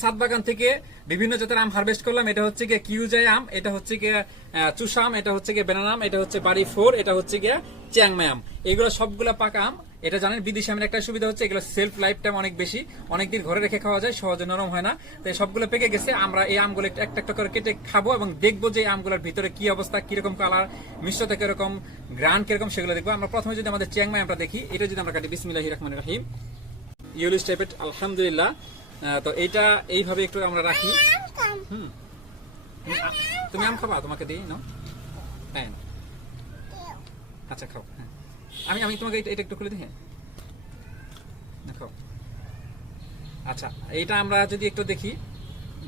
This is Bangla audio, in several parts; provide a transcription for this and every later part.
ছাদ বাগান থেকে বিভিন্ন জাতের আম হারভেস্ট করলাম। এটা হচ্ছে গিয়ে কিউজাই আম, এটা হচ্ছে গিয়ে চুষাম, এটা হচ্ছে গিয়ে বেনানাম, এটা হচ্ছে বাড়ি 4, এটা হচ্ছে গিয়ে চিয়াংমাই আম। এগুলো সবগুলা পাকা আম। এটা জানেন বিদেশি আমের একটা সুবিধা হচ্ছে এগুলো সেলফ লাইফ টাইম অনেক বেশি, অনেকদিন ঘরে রেখে খাওয়া যায়, সহজে নরম হয় না। তো সবগুলো পেকে গেছে। আমরা এই আমগুলো একটা একটা করে কেটে খাবো এবং দেখবো যে আমগুলোর ভিতরে কি অবস্থা, কিরকম কালার, মিশ্রতা কিরকম, গ্রান কিরকম, সেগুলো দেখবো। আমরা প্রথমে যদি আমাদের চিয়াংমাই আমরা দেখি, এটা যদি আমরা কাটি, বিসমিল্লাহির রহমানির রহিম, ইউলিশ টাইপের, আলহামদুলিল্লাহ। তো এইটা এইভাবে একটু আমরা রাখি। তুমি আম খাবা? তোমাকে দিই না? হ্যাঁ, আচ্ছা খাও। হ্যাঁ, আমি আমি তোমাকে এটা একটু খুলে দিই। হ্যাঁ, খাও। আচ্ছা, এইটা আমরা যদি একটু দেখি,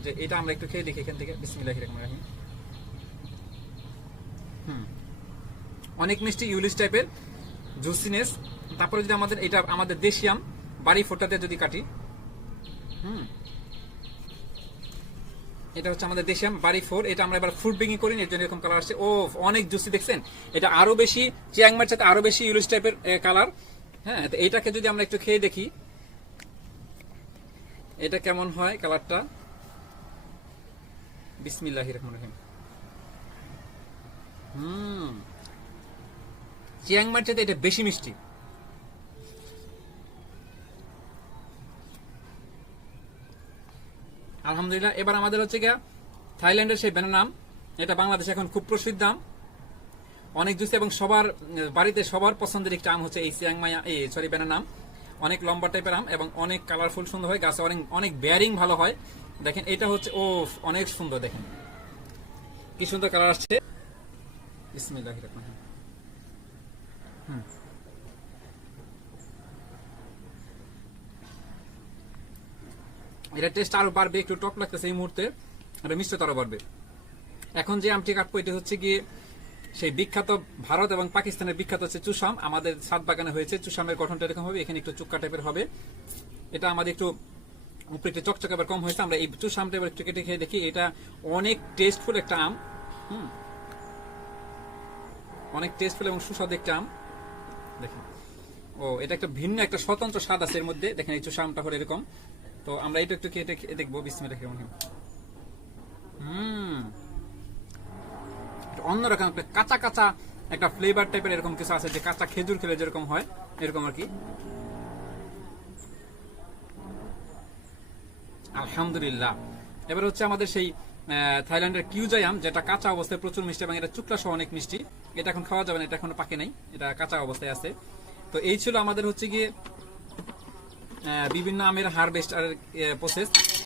যে এটা আমরা একটু খেয়ে দেখি এখান থেকে, বিসমিল্লাহির রহমানির রহিম। অনেক মিষ্টি, ইউলিশ টাইপের, জুসিনেস। তারপরে যদি আমাদের এটা আমাদের দেশি আম বাড়ি 4টাতে যদি কাটি, এটা হচ্ছে আমাদের দেশি আম বাড়ি 4। এটা আমরা এবার ফ্রুট বিঙ্গি করি, এর জন্য এরকম কালার আসছে। ও অনেক জুসি, দেখছেন? এটা আরো বেশি চিয়াংমাইয়ের সাথে আরো বেশি ইউলিশ টাইপের কালার। হ্যাঁ, তো এইটাকে যদি আমরা একটু খেয়ে দেখি এটা কেমন হয় কালারটা, বিসমিল্লাহির রহমানির রহিম। চিয়াংমাইয়ের চাইতে এটা বেশি মিষ্টি। আলহামদুলিল্লাহ। এবার আমাদের হচ্ছে গিয়া থাইল্যান্ডের সেই বেনানাম, এটা বাংলাদেশে এখন খুব প্রসিদ্ধ আম, অনেক জুসি এবং সবার বাড়িতে সবার পছন্দের একটা আম হচ্ছে এই চিয়াংমাই, বেনানাম। অনেক লম্বা টাইপের আম এবং অনেক কালারফুল, সুন্দর হয়, গাছে অনেক অনেক বেয়ারিং ভালো হয়। দেখেন এটা হচ্ছে অনেক সুন্দর, দেখেন কি সুন্দর কালার আসছে। বিসমিল্লাহির রহমানির রহিম। এটা টেস্ট আরো বাড়বে, একটু টক লাগতেছে এই মুহূর্তে, এটা মিষ্টতা আরো বাড়বে। এখন যে আমটি কাটবো এটা হচ্ছে গিয়ে সেই বিখ্যাত ভারত এবং পাকিস্তানের বিখ্যাত হচ্ছে চুষাম। আমাদের ছাদ বাগানে হয়েছে। চুষামের গঠনটা এরকম হবে, এখানে একটু চুক্কা টাইপের হবে। এটা আমাদের একটু উপরে একটু চকচকে আবার কম হয়েছে। আমরা এই চুষামটা এবার একটু কেটে খেয়ে দেখি। এটা অনেক টেস্টফুল একটা আম, অনেক টেস্টফুল এবং সুস্বাদু একটা আম। দেখেন, এটা একটা ভিন্ন একটা স্বতন্ত্র স্বাদ আছে এর মধ্যে। দেখেন এই চুষামটা হলো এরকম। তো আমরা এটা একটু কেটে দেখবো, বিসমিল্লাহির রহমানির রহিম। অন্যরকম একটা কাঁচা কাঁচা একটা ফ্লেভার টাইপের এরকম কিছু আছে, যে কাঁচা খেজুর খেলে যেরকম হয় এরকম আর কি। আলহামদুলিল্লাহ। এবার হচ্ছে আমাদের সেই থাইল্যান্ডের কিউজাই আম, যেটা কাঁচা অবস্থায় প্রচুর মিষ্টি এবং এটা চুকলা সহ অনেক মিষ্টি। এটা এখন খাওয়া যাবে না, এটা এখনো পাকে নাই, এটা কাঁচা অবস্থায় আছে। তো এই ছিল আমাদের হচ্ছে গিয়ে বিভিন্ন আমের হারভেস্ট আর প্রসেস।